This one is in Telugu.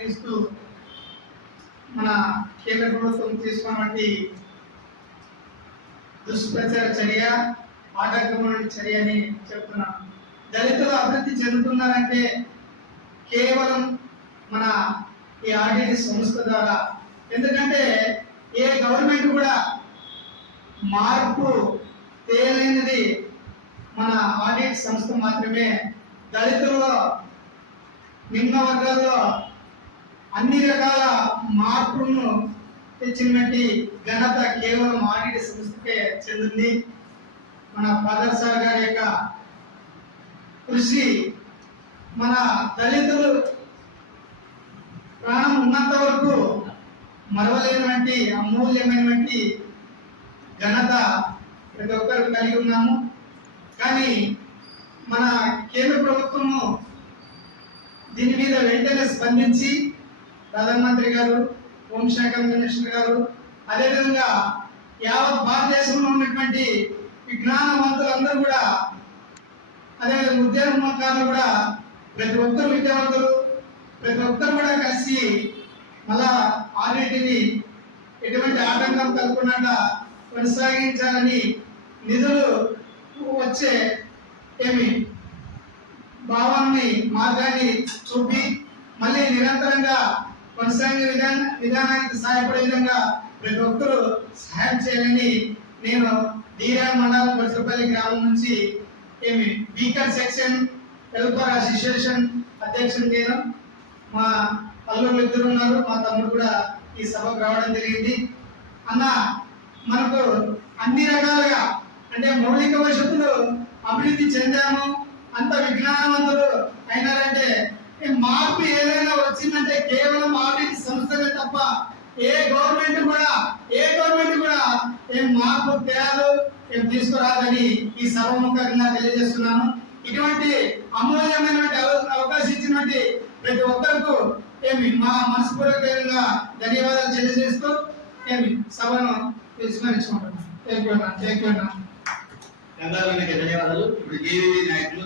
కలిగిస్తూ మన కేంద్ర ప్రభుత్వం తీసుకున్నటువంటి దుష్ప్రచార చర్య ఆటంకమైన చర్య అని చెప్తున్నాం. దళితులు అభివృద్ధి చెందుతున్నారంటే కేవలం మన ఈ ఆర్డిటి సంస్థ ద్వారా. ఎందుకంటే ఏ గవర్నమెంట్ కూడా మార్పు తేలైనది మన ఆడిట్ సంస్థ మాత్రమే. దళితుల్లో నిమ్న వర్గాల్లో అన్ని రకాల మార్పులను తెచ్చినటువంటి ఘనత కేవలం ఆడిట్ సంస్థకే చెందింది. మన ఫాదర్ సార్ గారి యొక్క కృషి మన దళితులు ప్రాణం ఉన్నంత వరకు మరవలేనటువంటి అమూల్యమైనటువంటి ఘనత ప్రతి ఒక్కరు కలిగి ఉన్నాము. కానీ మన కేంద్ర ప్రభుత్వము దీని మీద వెంటనే స్పందించి ప్రధానమంత్రి గారు హోంశాఖ మినిస్టర్ గారు అదేవిధంగా యావత్ భారతదేశంలో ఉన్నటువంటి విజ్ఞానవంతులందరూ కూడా అదే ఉద్యోగకారులు కూడా ప్రతి ఒక్కరు విద్యావంతులు ప్రతి ఒక్కరు కూడా కలిసి మళ్ళా ఆడిటిని ఎటువంటి ఆటంకం కలగకుండా కొనసాగించాలని నిధులు వచ్చే ఏమి భావాన్ని మార్గాన్ని చూపి మళ్ళీ నిరంతరంగా కొనసాగే విధాన విధానానికి సహాయపడే విధంగా ప్రతి ఒక్కరూ సహాయం చేయాలని నేను దీరాన్ మండలం కొలసపల్లి గ్రామం నుంచి ఏమి బీకర్ సెక్షన్ వెల్ఫేర్ అసోసియేషన్ అధ్యక్షుడు నేను. మా పల్లూరు ఇద్దరు ఉన్నారు. మా తమ్ముడు కూడా ఈ సభకు రావడం జరిగింది. అన్న మనకు అన్ని రకాలుగా అంటే మౌలిక వసతులు అభివృద్ధి చెందాము అంత విజ్ఞానవంతులు అయినారంటే మార్పు ఏదైనా వచ్చిందంటే కేవలం ఆడిట్ సంస్థలే తప్ప ఏ గవర్నమెంట్ కూడా ఏ గవర్నమెంట్ కూడా ఏం మార్పు తేదు ఏం తీసుకురాదని ఈ సర్వముఖంగా తెలియజేస్తున్నాను. ఇటువంటి అమూల్యమైనటువంటి అవకాశం ఇచ్చినటువంటి ప్రతి ఒక్కరికి ఏమి మా మనస్ఫూర్తికంగా ధన్యవాదాలు తెలియజేస్తూ ఏమి సభను విస్మరించుకుంటున్నాను. థ్యాంక్ యూ అన్న. థ్యాంక్ యూ అన్న. ధన్యవాదాలు. ఇప్పుడు నాయకులు